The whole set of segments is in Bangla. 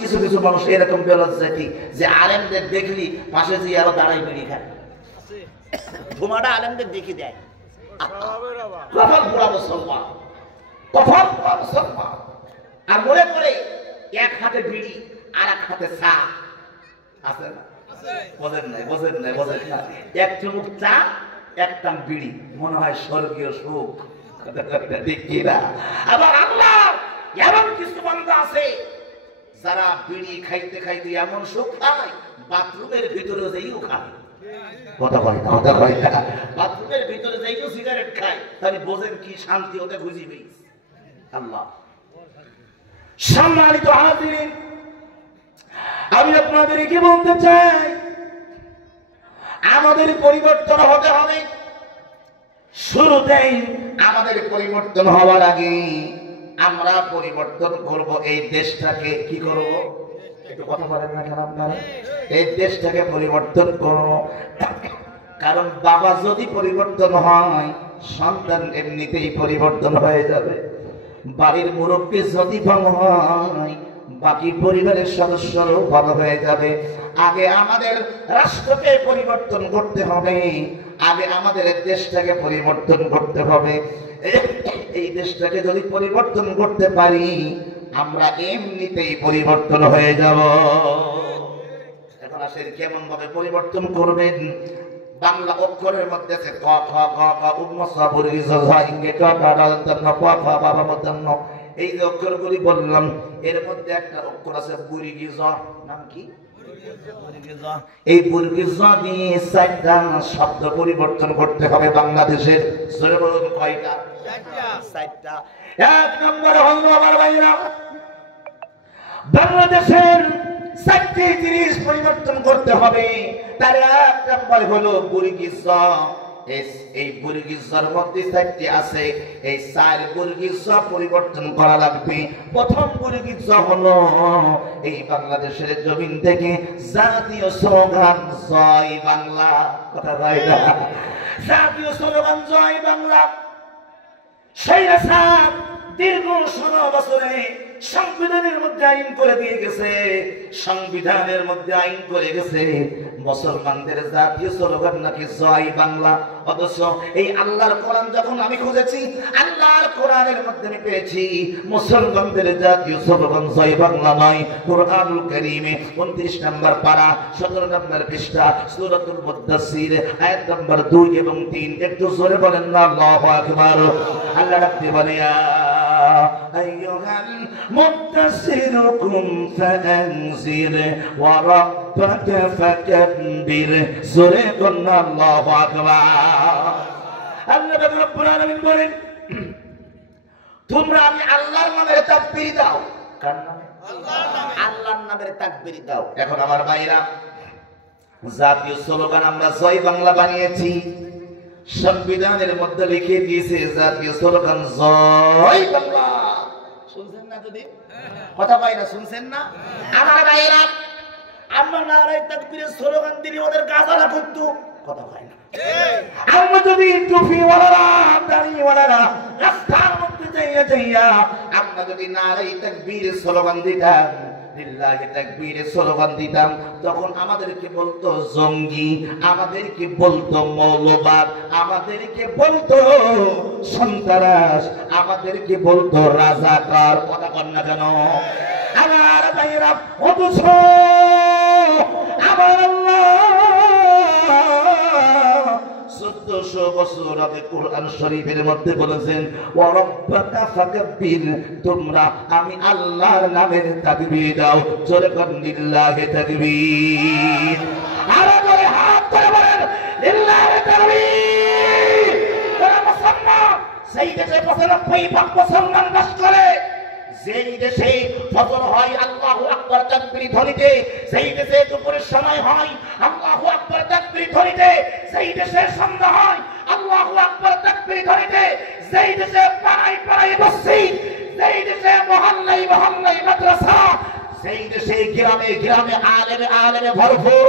কিছু কিছু মানুষ এরকম বেলজ্জাতি যে আলেমদের দেখলি পাশে যে আরো দাঁড়াই বিড়ি খায়, ধুমাটা আলেমদের দেখে দেয়। কখন বুড়া মুসলমান, কখন বুড়া মুসলমান, আর মনে করে এক হাতে বিড়ি আর এক হাতে চা আছে না? বোঝেন নাই, বোঝেন নাই, বোঝেন না। এক চুমুক চা, এক টান বিড়ি, মনে হয় স্বর্গীয় সুখ। ঠিক কিনা? আবার আল্লাহ এমন কিছু বান্দা আছে যারা বিড়ি খাইতে খাইতে এমন সুখ খায় বাথরুমের ভিতরে যেইও খায়। কথা কয় না, কথা কয় না। বাথরুমের ভিতরে যেইও সিগারেট খায়, তাহলে বোঝেন কি শান্তি ওটা বুঝিবেই। আল্লাহ সম্মানিত হাজিরিন, আমি আপনাদেরকে বলতে চাই আমাদের পরিবর্তন হতে হবে। শুরুতেই আমাদের পরিবর্তন হওয়ার আগে আমরা পরিবর্তন করব এই দেশটাকে। কি করব? একটু কথা বলেন না কেন আপনারা? এই দেশটাকে পরিবর্তন করব। কারণ বাবা যদি পরিবর্তন হয়, সন্তান এমনিতেই পরিবর্তন হয়ে যাবে। বাড়ির মুরব্বী যদি ভালো হয়, বাকি পরিবারের সদস্যরাও ভালো হয়ে যাবে। আগে আমাদের রাষ্ট্রকে পরিবর্তন করতে হবে, আগে আমাদের দেশটাকে পরিবর্তন করতে হবে। এই দেশটাকে যদি পরিবর্তন করতে পারি, আমরা এমনিতেই পরিবর্তন হয়ে যাব। এখন আসেন কেমন ভাবে পরিবর্তন করবেন? বাংলা অক্ষরের মধ্যে আছে ক খ গ ঘ উম স বর্গী জ ঝ ইঙ্গে ট ঠ ড দ ন প ফ ব ভ ম দ ন। এই যে অক্ষরগুলি বললাম, এর মধ্যে একটা অক্ষর আছে বর্গী জ। নাম কি? বর্গী জ। এই বর্গী জ দিয়ে চারটা শব্দ পরিবর্তন করতে হবে বাংলাদেশের। জোরে বলুন কয়টা? চারটা। এক নম্বর হলো আমার ভাইরা, বাংলাদেশের চারটি জিনিস পরিবর্তন করতে হবে। তার এক নম্বর হলো বর্গী জ। এই বর্গী জর মধ্যে চারটি আছে, এই চার বর্গী জ পরিবর্তন করা লাগবে। প্রথম বর্গী জ হলো এই বাংলাদেশের জমিন থেকে জাতীয় স্লোগান জয় বাংলা। কথা হয় না? জাতীয় স্লোগান জয় বাংলা। সেই রাসাব দীর্ঘ 16 বছরে সংবিধানের মধ্যে আইন করে দিয়ে গেছে, সংবিধানের মধ্যে আইন করে গেছে মুসলমানদের জাতীয় স্লোগান নাকি জয় বাংলা। অথচ এই আল্লাহর কোরআন যখন আমি খুঁজেছি, আল্লাহর কোরআনের মধ্যে আমি পেয়েছি মুসলমানদের জাতীয় স্লোগান জয় বাংলা নয়। কোরআনুল কারীমে 29 নম্বর পারা 17 নম্বর পৃষ্ঠা সূরাতুল মুদ্দাসসির আয়াত নম্বর 2 এবং 3। একটু জোরে বলেন না আল্লাহু আকবার। আল্লাহ রাব্বি বলে আইয়ুহাল মুদ্দাসসির কুম ফাআনজির ওয়া রাব্বাকা ফাকাব্বির। জোরে বলেন আল্লাহু আকবার। আল্লাহ রাব্বুল আলামিন বলেন, তোমরা আমি আল্লাহর নামে তাকবীর দাও। কার নামে? আল্লাহর নামে। আল্লাহর নামে তাকবীর দাও। এখন আমার ভাইরা, জাতীয় স্লোগান আমরা জয় বাংলা বানিয়েছি, সংবিধানের মধ্যে লিখে দিয়েছে জাতীয় স্লোগান জয় বাংলা। শুনছেন না? যদি কথা পাই না, শুনছেন না? আমার ভাইরা, আমরা নারায়ে তাকবীরের স্লোগান দিলে ওদের গাজালা করতো। কথা পাই না? আমরা যদি টুপিওয়ালারা দাড়িওয়ালারা রাস্তার মধ্যে যাইয়া আমরা যদি নারায়ে তাকবীরের স্লোগান দিতাম, লিল্লাহি তাকবীরের স্লোগান দিতাম, তখন আমাদেরকে বলতো জঙ্গি, আমাদেরকে বলতো মৌলবাদ, আমাদেরকে বলতো সন্ত্রাস, আমাদেরকে বলতো রাজাকার। কথা বল না কেন? আমার ভাইরা, অথচ আমার আল্লাহ 1400 বছর আগে কোরআন শরীফের মধ্যে বলেছেন ওয়া রাব্বাকা ফাকাব্বির, তোমরা আমি আল্লাহর নামের তাকবীর দাও। জোরে বলেন লিল্লাহি তাকবীর। আরে জোরে হাত করে বলেন লিল্লাহি তাকবীর। তারা মুসলমান, সেই দেশে 95% মুসলমান বাস করে, যেই দেশে ফজর হয় আল্লাহু আকবার তাকবীর ধ্বনিতে, সেই দেশে দুপুরের সময় হয় আল্লাহু আকবার তাকবীর ধ্বনিতে, সেই দেশে সন্ধ্যা হয় আল্লাহু আকবার তাকবীর ধ্বনিতে, সেই দেশে পাড়ায় পাড়ায় মসজিদ, সেই দেশে মহল্লায় মহল্লায় মাদ্রাসা, সেই দেশে গ্রামে গ্রামে আলেমে ভরপুর।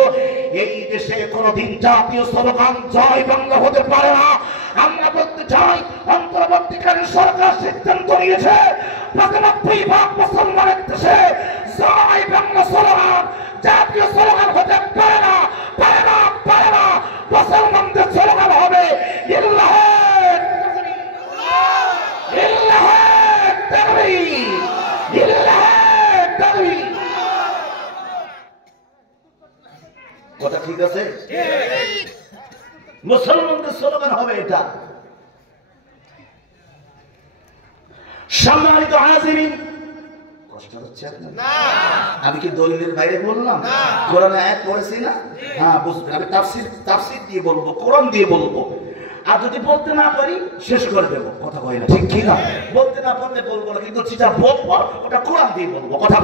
এই দেশে কোনদিন জাতীয় স্লোগান জয় বাংলা হতে পারে না। আমরা বলতে চাই, অন্তর্বর্তীকালীন সরকার সিদ্ধান্ত নিয়েছে 95% মুসলমানের দেশে সময় বাংলা স্লোগান জাতীয় স্লোগান হতে পারে না, পারে না, পারে না। মুসলমানদের স্লোগান হবে ইল্লাহে ইল্লাহে তাকবীর, ইল্লাহে তাকবীর। কথা ঠিক আছে? মুসলমানদের স্লোগান হবে এটা। সম্মানিত হাজিরিন, কষ্ট হচ্ছে আপনার? আমি কি দলিলের বাইরে বললাম? কোরআনে আয়াত পড়েছি না? হ্যাঁ বুঝবেন। আমি তাফসীর দিয়ে বলবো, কোরআন দিয়ে বলবো। আর যদি বলতে না পারি শেষ করে দেবো। কথা কই না, ঠিক কি না? বলতে না পারলে বলবো না, কিন্তু যেটা বলবো ওটা কোরআন দিয়ে বলবো। কথা